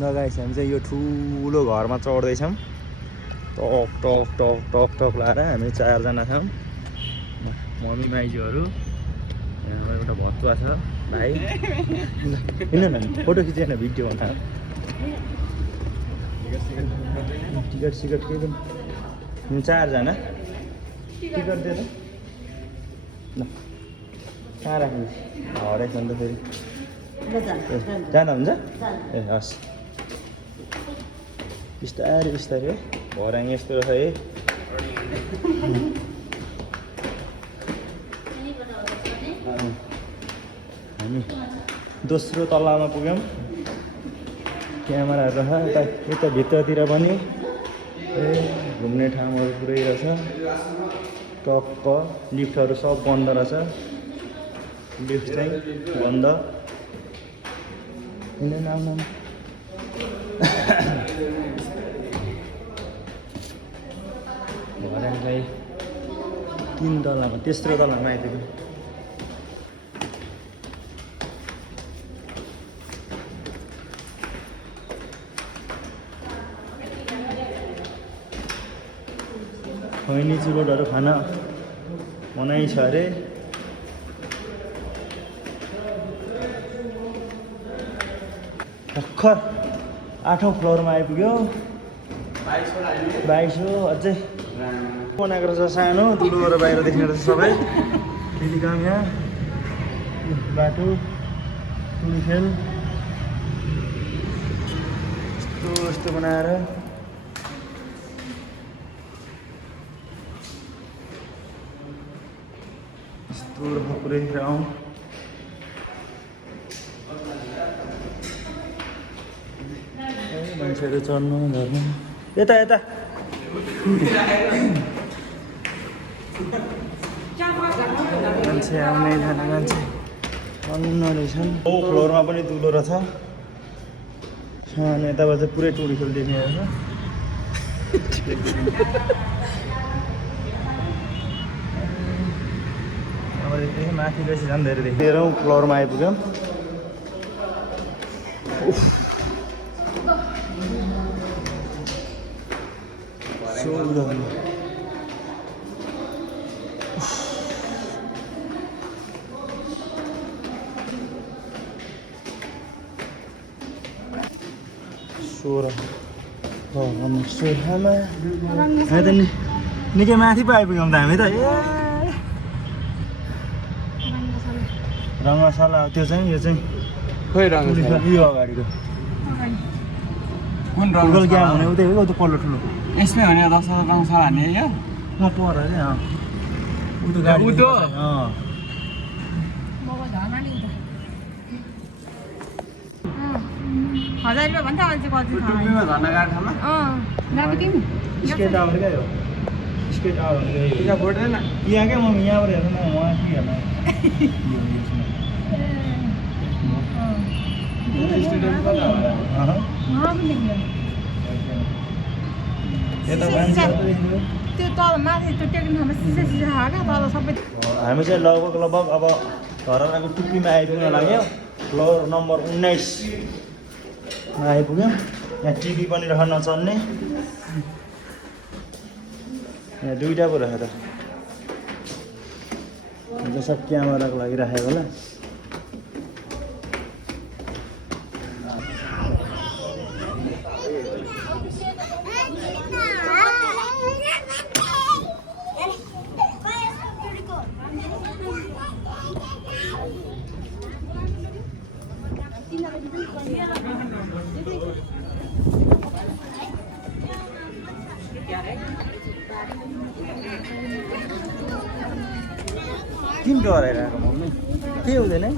guys हामी चाहिँ यो ठुलो घरमा चढ्दैछौँ टक टक टक टक टक लाएर हामी 4 जना छौँ मम्मी माइजूहरू यहाँ एउटा भतुवा छ भाइ हिँड्न न फोटो खिचेन भिडियो बना टिकट सिकट केही पनि 4 जना टिकट दिएर ल कहाँ राख्नु हरेक अन्त फेरि जाँदा हुन्छ ए हस् बिस्तारै बिस्तारै भर्याङ यस्तो रहेछ है हामी दोस्रो तलामा पुग्यौँ क्यामेराहरू रहेछ यता भित्रतिर पनि घुम्ने ठाउँहरू पुरै रहेछ टक्क लिफ्टहरू सब बन्द रहेछ लिफ्ट चाहिँ बन्द नाम भर्याङलाई 3 तलामा तेस्रो तलामा आइपुग्यो खैनी चुरोटहरू खान मनाइ छ अरे भर्खर 8औं फ्लोरमा आइपुग्यो 22 हो अझै बनाएको रहेछ सानो ठुलोबाट बाहिर देख्ने रहेछ सबै फेरि काम यहाँ बाटो टुल खेल यस्तो बनाएर यस्तो पुरै ग्राउन्ड मान्छेहरू चढ्नु झर्नु यता यता मान्छे आउने जाने मान्छे अन्य रहेछन् फ्लोरमा पनि दुलो रहेछ सानो यताबाट चाहिँ पुरै टुरी खेल देख्ने रहेछ माथि बेसी झन् धेरै देख्छ 13औं फ्लोरमा आइपुग्यौँ निकै माथि पो आइपुग्यौँ त हामी त रङ्गशाला त्यो चाहिँ यो चाहिँ खोइ रङ्गशाला यो अगाडिको कुन गुगल ग्याम हुने उतै हो त्यो पल्लो ठुलो यसमै हो नि रङ्गशाला हान्ने यो म पर अरे उतो गाडी उतो ₹1000 भन्छ अहिले चाहिँ कति छ टुप्पीमा झर्ना गाड्छमा नाम तिमी स्केट आउटकै हो स्केट आउट यहाँ बोल्दैन यहाँकै म यहाँबाट हेर्नु न उहाँ के हेर्नु स्टेडियम कता होला यता मान्छेहरू देख्नु त्यो तल माथि त्यो टेक्नु ठाउँमा सिसा सिसा खाएको तल सबै हामी चाहिँ लगभग अब धरहराको टुप्पीमा आइपुग्न लाग्यो फ्लोर नम्बर 19 मा आइपुग्यौँ यहाँ टिभी पनि रहेछ नचल्ने यहाँ दुईवटा पो रहेछ त जसो क्यामेराको लागि राखेको होला किन डराइरहेको मम्मी के हुँदैन है